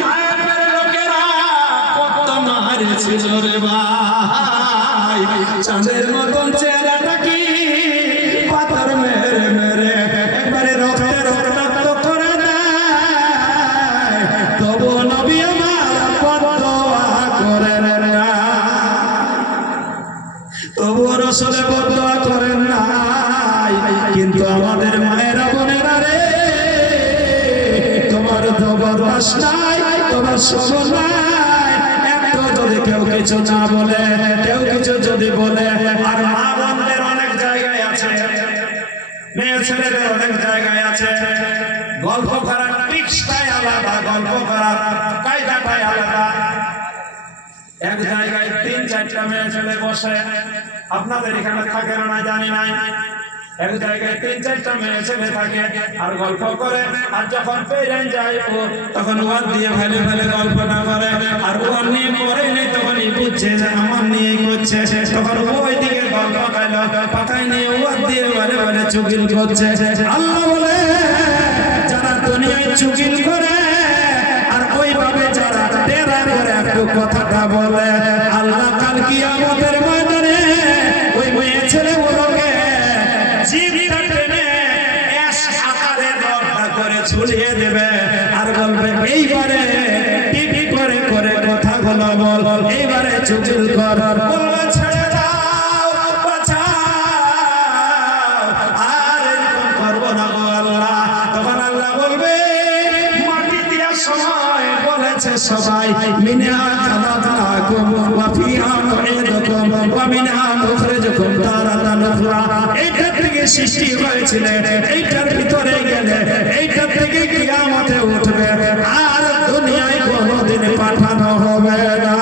তায়েফের লোকেরা কত মারছিল রে ভাই, চাঁদের মতন চেহারাটা কি পাথর মেরে মেরে একবারে রক্তে রক্তাক্ত করে দেয়, তবু নবী আমার বদদোয়া করেন না, তবু রাসূল বদদোয়া করেন না। কিন্তু আমাদের মায়েরা বোনেরা রে, তোমার তো বরদাস নাই, তোমার সবর নাই, একটু যদি কেউ কিছু না বলে, কেউ কিছু যদি বলে, আর মা বোনদের অনেক জায়গায় আছে, মেয়ে ছেলেদের অনেক জায়গায় আছে, গল্প করার ট্রিক্সটাই আলাদা, গল্প করার কায়দাটাই আলাদা। এক জায়গায় 3-4টা মেয়ে ছেলে বসে, আপনাদের এখানে থাকে না জানি না, এক জায়গায় 3-4টা মেয়ে ছেলে থাকে আর গল্প করে, আর যখন পেরেন যায় ও তখন ওয়াদ দিয়ে ফেলে ফেলে গল্পটা করে, আর ওয়াদ নিয়ে করে নেই তখনই বুঝছে যে আমার নিয়ে করছে, তখন ওই দিকে গল্প গাইল পাকায় নিয়ে ওয়াদ দিয়ে বলে বলে চুগিল করছে। আল্লাহ বলে যারা দুনিয়ায় চুগিল করে আর ওইভাবে যারা টেরা করে একটু কথাটা বলে, আল্লাহ কাল কিয়ামতের ময়দানে ওই মেয়ে ছেলেগুলোকে জীবিত টেনে এশ আকারে দরজা করে ঝুলিয়ে দেবে আর বলবে এইবারে টিভি করে করে কথাগুলো বল, এইবারে চুগিল কর, বলবে ছেড়ে দাও বাঁচাও, আর এরকম করবো না গো আল্লাহ। তখন আল্লাহ বলবে মাটি দেওয়ার সময় বলেছে সবাই মিনহা খালাকনাকুম ওয়া ফিহা নুঈদুকুম ওয়া মিনহা নুখরিজুকুম তারাতান উখরা, এইটা থেকে সৃষ্টি হয়েছিল, এইটার ভিতরে গেলে এইটা থেকে কিয়ামতে উঠবে, আর দুনিয়ায় কোনোদিন পাঠানো হবে না।